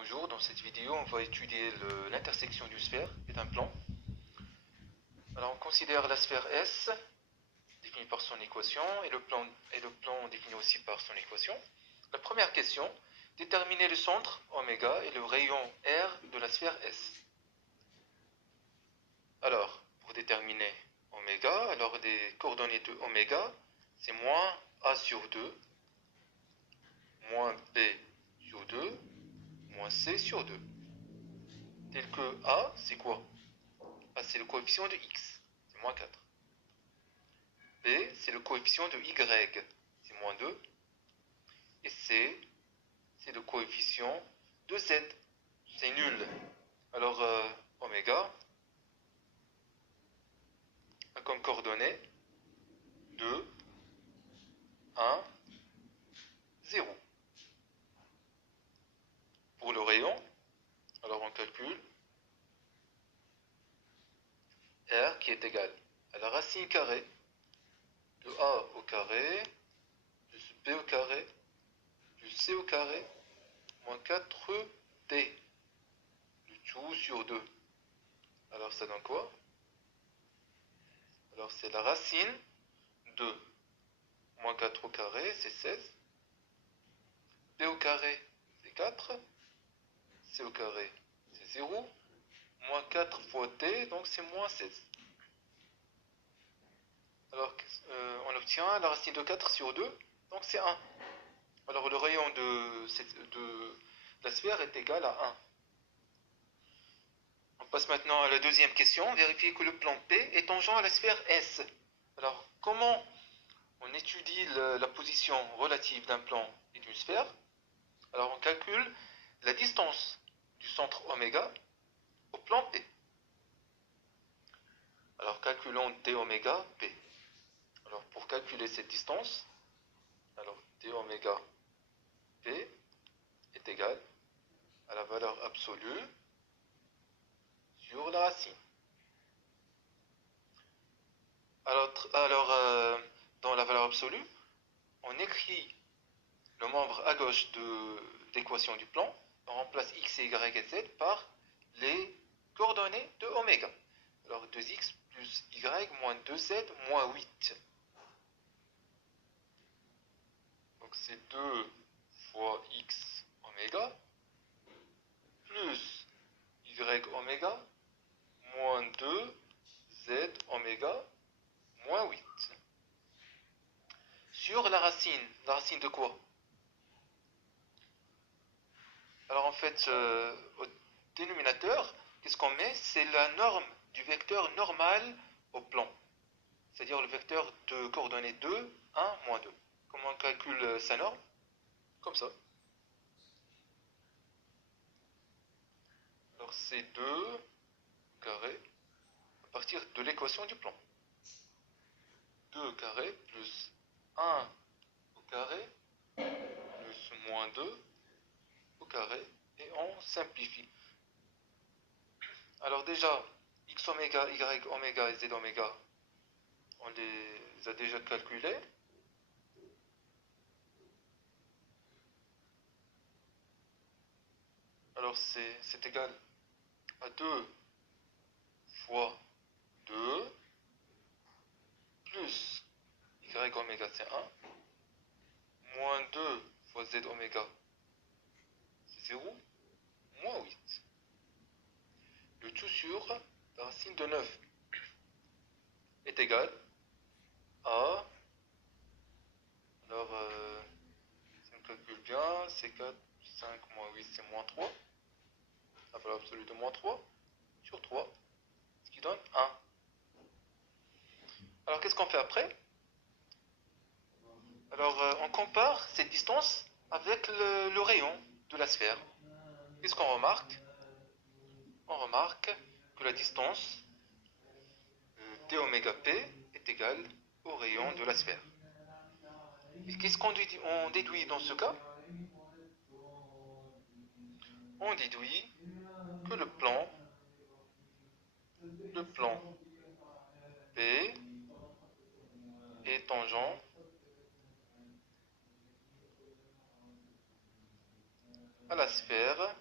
Bonjour, dans cette vidéo, on va étudier l'intersection d'une sphère et d'un plan. Alors, on considère la sphère S, définie par son équation, et le plan défini aussi par son équation. La première question, déterminer le centre, oméga, et le rayon R de la sphère S. Alors, pour déterminer oméga, alors les coordonnées de oméga, c'est moins A sur 2, moins B sur 2, moins C sur 2. Tel que A, c'est quoi? A, c'est le coefficient de X, c'est moins 4. B, c'est le coefficient de Y, c'est moins 2. Et C, c'est le coefficient de Z, c'est nul. Alors, oméga a comme coordonnées 2, 1, 0. Pour le rayon, alors on calcule R qui est égal à la racine carrée de A au carré plus B au carré plus C au carré moins 4D, le tout sur 2. Alors ça donne quoi? Alors c'est la racine de moins 4 au carré, c'est 16. B au carré, c'est 4. C au carré, c'est 0. Moins 4 fois D, donc c'est moins 16. Alors, on obtient la racine de 4 sur 2, donc c'est 1. Alors, le rayon de la sphère est égal à 1. On passe maintenant à la deuxième question. Vérifier que le plan P est tangent à la sphère S. Alors, comment on étudie la position relative d'un plan et d'une sphère? Alors, on calcule la distance du centre oméga au plan P. Alors, calculons d oméga P. Alors, pour calculer cette distance, alors d oméga P est égal à la valeur absolue sur la racine. Alors, dans la valeur absolue, on écrit le membre à gauche de l'équation du plan. On remplace x, y et z par les coordonnées de oméga. Alors 2x plus y moins 2z moins 8. Donc c'est 2 fois x oméga plus y oméga moins 2z oméga moins 8. Sur la racine de quoi? Alors en fait, au dénominateur, qu'est-ce qu'on met? C'est la norme du vecteur normal au plan. C'est-à-dire le vecteur de coordonnées 2, 1, moins 2. Comment on calcule sa norme? Comme ça. Alors c'est 2 carré à partir de l'équation du plan. 2 carré plus 1 au carré plus moins 2 au carré. Et on simplifie. Alors déjà, x oméga, y oméga et z oméga, on les a déjà calculés. Alors c'est égal à 2 fois 2 plus y oméga c'est 1 moins 2 fois z oméga c'est 0 moins 8. Le tout sur la racine de 9 est égal à, alors si on calcule bien, c'est 4, 5 moins 8 c'est moins 3, la valeur absolue de moins 3 sur 3, ce qui donne 1. Alors qu'est-ce qu'on fait après? Alors on compare cette distance avec le rayon de la sphère. Qu'est-ce qu'on remarque? On remarque que la distance d oméga p est égale au rayon de la sphère. Et qu'est-ce qu'on déduit dans ce cas? On déduit que le plan P est tangent à la sphère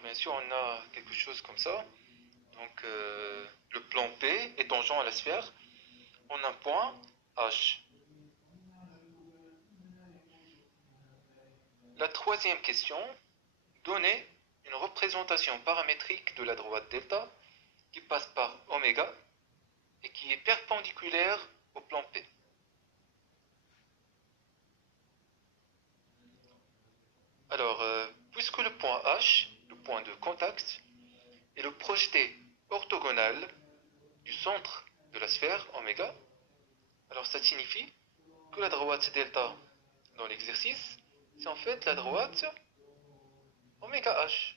Alors bien sûr, on a quelque chose comme ça. Donc le plan P est tangent à la sphère en un point H. La troisième question, donnez une représentation paramétrique de la droite delta qui passe par oméga et qui est perpendiculaire au plan P. Alors, puisque le point H, le point de contact, est le projeté orthogonal du centre de la sphère oméga, alors ça signifie que la droite delta dans l'exercice, c'est en fait la droite oméga H.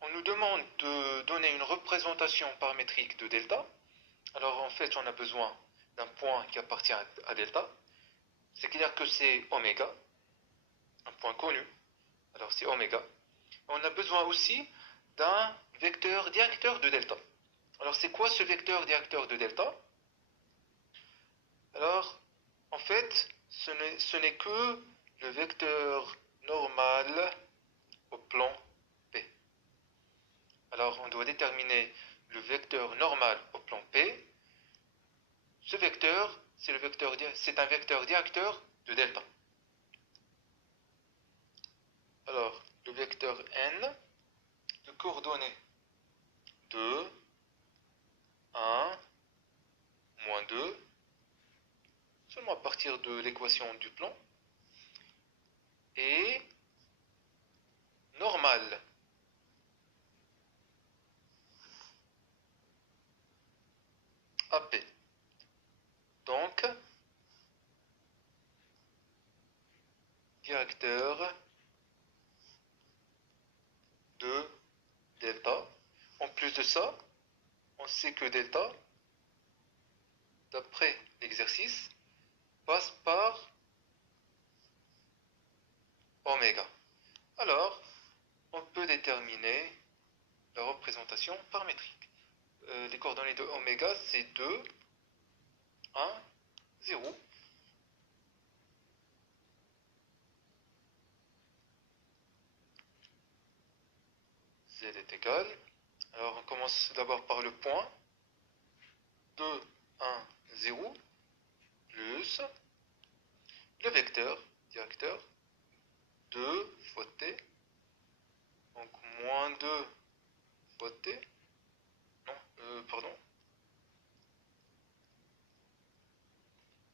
On nous demande de donner une représentation paramétrique de delta. Alors en fait, on a besoin d'un point qui appartient à delta. C'est clair que c'est oméga, un point connu. Alors c'est oméga. On a besoin aussi d'un vecteur directeur de delta. Alors c'est quoi ce vecteur directeur de delta? Alors en fait, ce n'est que le vecteur normal au plan P. Alors on doit déterminer le vecteur normal au plan P. Ce vecteur, c'est un vecteur directeur de delta. Alors le vecteur n de coordonnées 2, 1, moins 2, seulement à partir de l'équation du plan, et normal AP. Donc, directeur de delta. En plus de ça, on sait que delta, d'après l'exercice, passe par oméga. Alors, on peut déterminer la représentation paramétrique. Les coordonnées de oméga, c'est 2, 1, 0. Z est égal. Alors, on commence d'abord par le point. 2, 1, 0, plus le vecteur directeur 2 fois t, donc moins 2 fois t, non, pardon,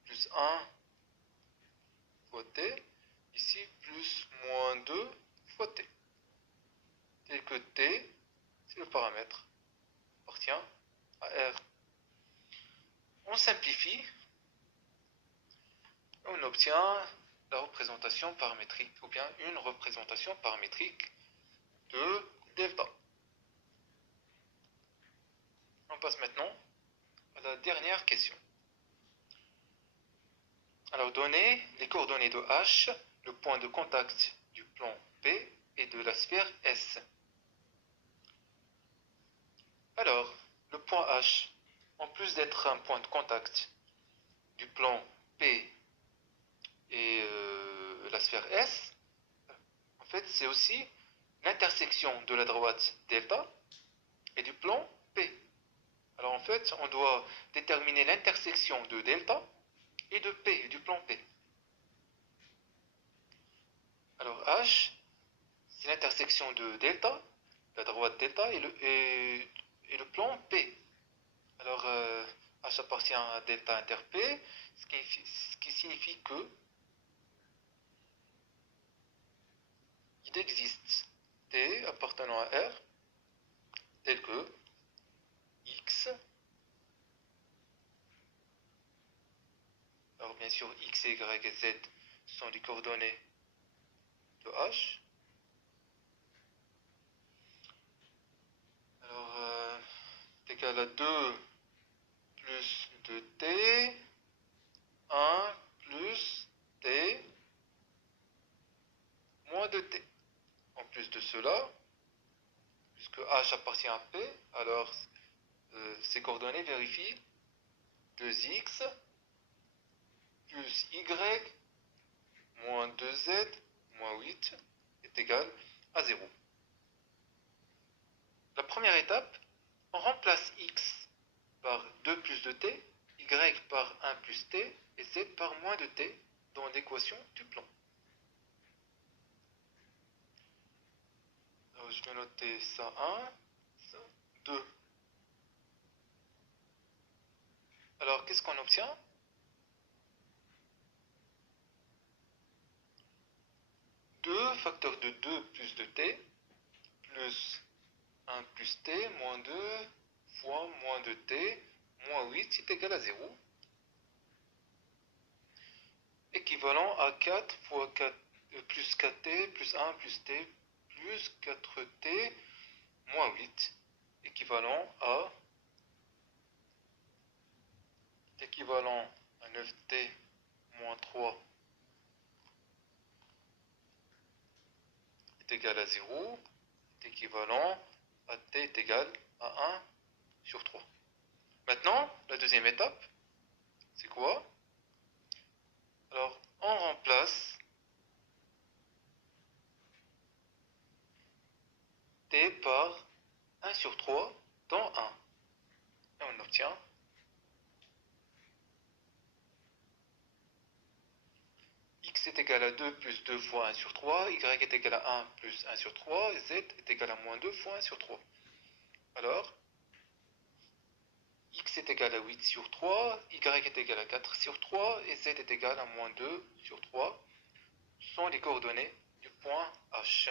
plus 1 fois t, ici plus moins 2 fois t, tel que t, c'est le paramètre, appartient à R. On simplifie, on obtient la représentation paramétrique, ou bien une représentation paramétrique de delta. On passe maintenant à la dernière question. Alors, donnez les coordonnées de H, le point de contact du plan P et de la sphère S. Alors, le point H, en plus d'être un point de contact du plan P et la sphère S, en fait, c'est aussi l'intersection de la droite delta et du plan P. Alors, en fait, on doit déterminer l'intersection de delta et de P, du plan P. Alors, H, c'est l'intersection de delta, la droite delta et le plan P. Alors, H appartient à delta inter P, ce qui signifie que il existe T appartenant à R tel que X. Alors, bien sûr, X, Y et Z sont les coordonnées de H. Alors, est égal à 2 plus 2t, 1 plus t, moins 2t. En plus de cela, puisque H appartient à P, alors ces coordonnées vérifient 2x plus y moins 2z moins 8 est égal à 0. La première étape, on remplace x par 2 plus 2t, y par 1 plus t et z par moins de t dans l'équation du plan. Alors, je vais noter ça 1, ça 2. Alors, qu'est-ce qu'on obtient? 2 facteur de 2 plus de t plus 1 plus t moins 2 fois moins de t moins 8 est égal à 0. Équivalent à 4 fois 4 plus 4t plus 1 plus t plus 4t moins 8 équivalent à 9t moins 3 est égal à 0 est équivalent à t est égal à 1 sur 3. Maintenant, la deuxième étape, c'est quoi? Alors, on remplace t par 1 sur 3 dans 1. Et on obtient x est égal à 2 plus 2 fois 1 sur 3, y est égal à 1 plus 1 sur 3, et z est égal à moins 2 fois 1 sur 3. Alors, x est égal à 8 sur 3, y est égal à 4 sur 3, et z est égal à moins 2 sur 3, sont les coordonnées du point H.